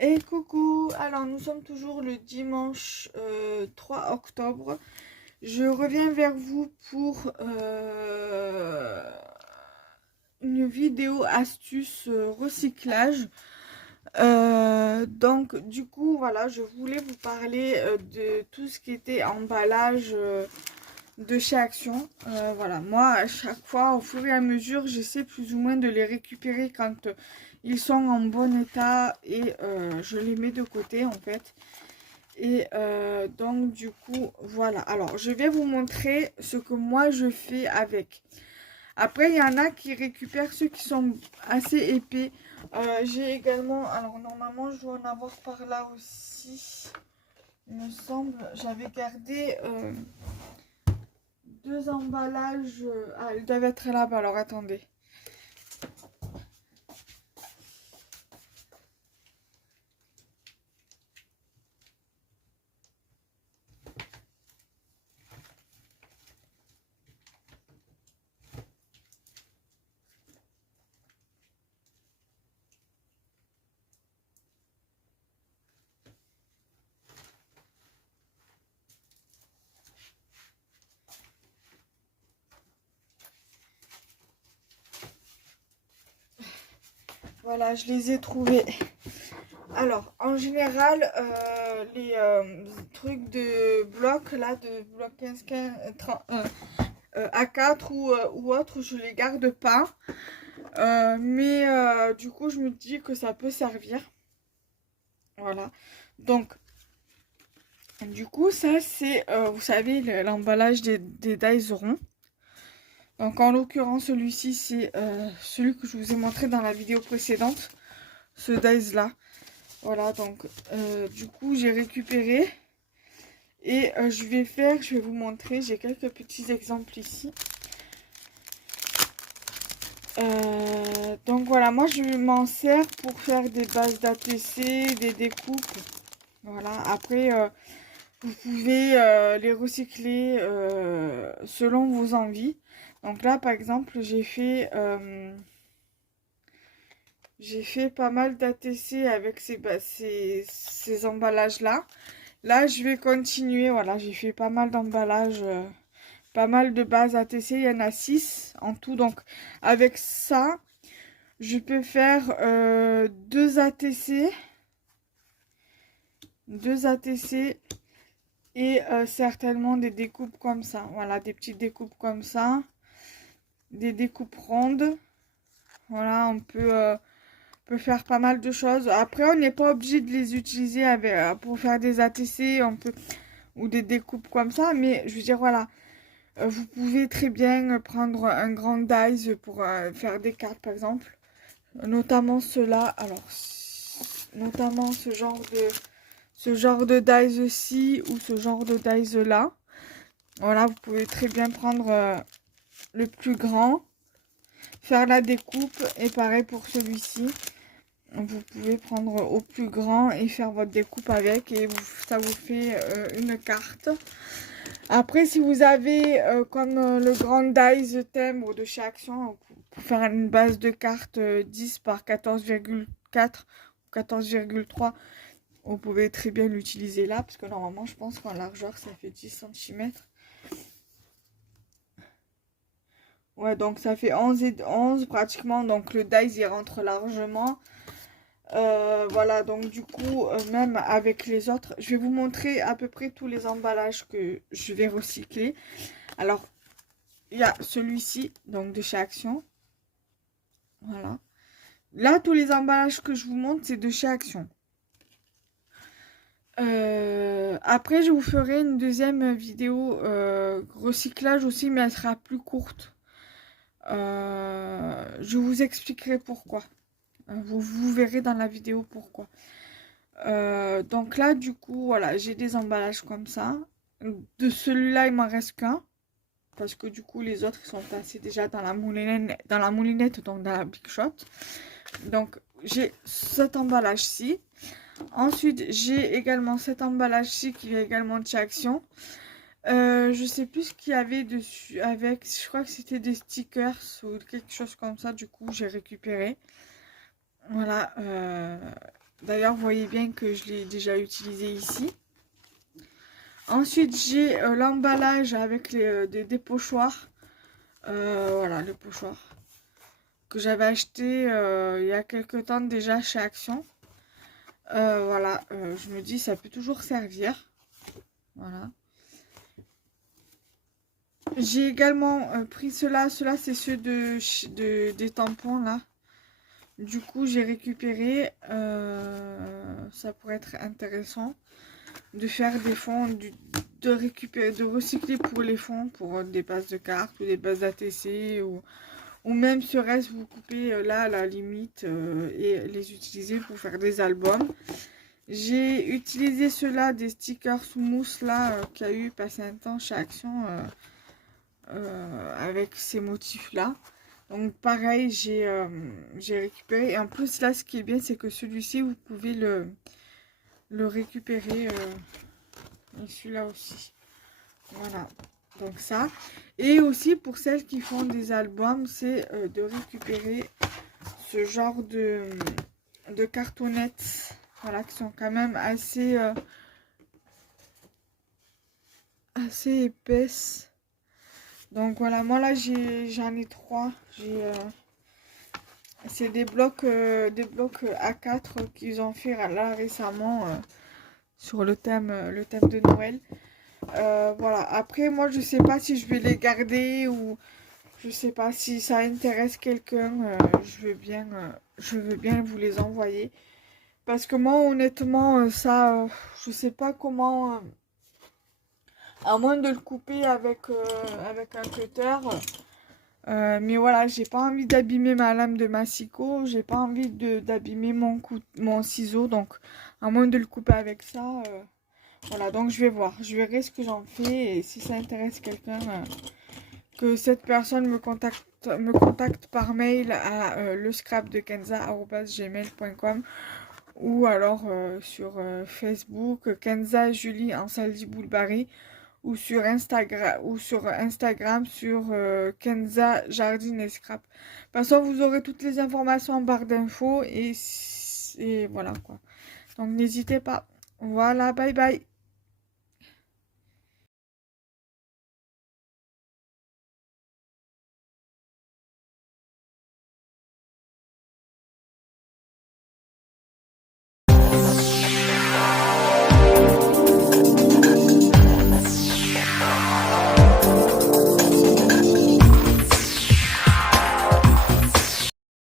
Et coucou, alors nous sommes toujours le dimanche 3 octobre. Je reviens vers vous pour une vidéo astuce recyclage. Donc du coup voilà, je voulais vous parler de tout ce qui était emballage de chez Action. Voilà, moi à chaque fois au fur et à mesure j'essaie plus ou moins de les récupérer quand ils sont en bon état et je les mets de côté en fait. Et donc du coup voilà, alors je vais vous montrer ce que moi je fais avec. Après il y en a qui récupèrent ceux qui sont assez épais. J'ai également, alors normalement je dois en avoir par là aussi, il me semble, j'avais gardé deux emballages. Ah, ils doivent être là-bas, alors attendez. Voilà, je les ai trouvés. Alors, en général, les trucs de bloc, là, de bloc 15, 15, 30, A4 ou autre, je les garde pas. Mais du coup, je me dis que ça peut servir. Voilà. Donc, du coup, ça, c'est, vous savez, l'emballage des dies ronds. Donc, en l'occurrence, celui-ci, c'est celui que je vous ai montré dans la vidéo précédente. Ce dies-là. Voilà, donc, du coup, j'ai récupéré. Et je vais vous montrer, j'ai quelques petits exemples ici. Donc voilà, moi je m'en sers pour faire des bases d'ATC, des découpes. Voilà, après vous pouvez les recycler selon vos envies. Donc là par exemple j'ai fait pas mal d'ATC avec ces emballages là. Là je vais continuer, voilà, j'ai fait pas mal d'emballages. Pas mal de bases ATC, il y en a 6 en tout. Donc avec ça, je peux faire 2 ATC, 2 ATC et certainement des découpes comme ça. Voilà, des petites découpes comme ça, des découpes rondes. Voilà, peut faire pas mal de choses. Après, on n'est pas obligé de les utiliser pour faire des ATC, ou des découpes comme ça, mais je veux dire, voilà. Vous pouvez très bien prendre un grand dies pour faire des cartes par exemple. Notamment ceux-là. Alors, notamment ce genre de dies-ci ou ce genre de dies-là. Voilà, vous pouvez très bien prendre le plus grand, faire la découpe et pareil pour celui-ci. Vous pouvez prendre au plus grand et faire votre découpe avec et ça vous fait une carte. Après, si vous avez comme le grand dies thème de chez Action, pour faire une base de cartes 10 par 14,4 ou 14,3, vous pouvez très bien l'utiliser là, parce que normalement, je pense qu'en largeur, ça fait 10 cm. Ouais, donc ça fait 11 et 11 pratiquement, donc le dies, il rentre largement. Voilà, donc du coup, même avec les autres, je vais vous montrer à peu près tous les emballages que je vais recycler. Alors, il y a celui-ci, donc de chez Action. Voilà. Là, tous les emballages que je vous montre, c'est de chez Action. Après, je vous ferai une deuxième vidéo recyclage aussi, mais elle sera plus courte. Je vous expliquerai pourquoi. Vous verrez dans la vidéo pourquoi. Donc là, du coup, voilà, j'ai des emballages comme ça. De celui-là, il m'en reste qu'un. Parce que du coup, les autres, ils sont passés déjà dans la moulinette, donc dans la Big Shot. Donc, j'ai cet emballage-ci. Ensuite, j'ai également cet emballage-ci qui est également de chez Action. Je sais plus ce qu'il y avait dessus avec. Je crois que c'était des stickers ou quelque chose comme ça. Du coup, j'ai récupéré. Voilà. D'ailleurs, vous voyez bien que je l'ai déjà utilisé ici. Ensuite, j'ai l'emballage avec des pochoirs. Voilà, le pochoir que j'avais acheté il y a quelques temps déjà chez Action. Voilà, je me dis ça peut toujours servir. Voilà. J'ai également pris cela. Cela, c'est ceux des tampons là. Du coup, j'ai récupéré. Ça pourrait être intéressant de faire des fonds, de récupérer, de recycler pour les fonds, pour des bases de cartes ou des bases d'ATC ou même serait-ce vous couper là à la limite et les utiliser pour faire des albums. J'ai utilisé ceux-là, des stickers sous mousse là qu'il y a eu passé un temps chez Action avec ces motifs là. Donc pareil, j'ai récupéré. Et en plus là, ce qui est bien, c'est que celui-ci, vous pouvez le récupérer. Et celui-là aussi. Voilà. Donc ça. Et aussi pour celles qui font des albums, c'est de récupérer ce genre de cartonnettes. Voilà, qui sont quand même assez épaisses. Donc voilà, moi là j'en ai 3. C'est des blocs A4 qu'ils ont fait là récemment sur le thème de Noël. Voilà, après moi je sais pas si je vais les garder ou je sais pas si ça intéresse quelqu'un. Je veux bien vous les envoyer. Parce que moi honnêtement ça je sais pas comment à moins de le couper avec un cutter. Mais voilà, j'ai pas envie d'abîmer ma lame de massicot, j'ai pas envie d'abîmer mon ciseau, donc à moins de le couper avec ça, voilà, donc je vais voir, je verrai ce que j'en fais et si ça intéresse quelqu'un, que cette personne me contacte par mail à lescrapdekenza@gmail.com ou alors sur Facebook Kenza Julie Ansaldi Boulbari ou sur Instagram sur Kenza Jardine et Scrap. De toute façon, vous aurez toutes les informations en barre d'infos et voilà quoi. Donc n'hésitez pas. Voilà, bye bye.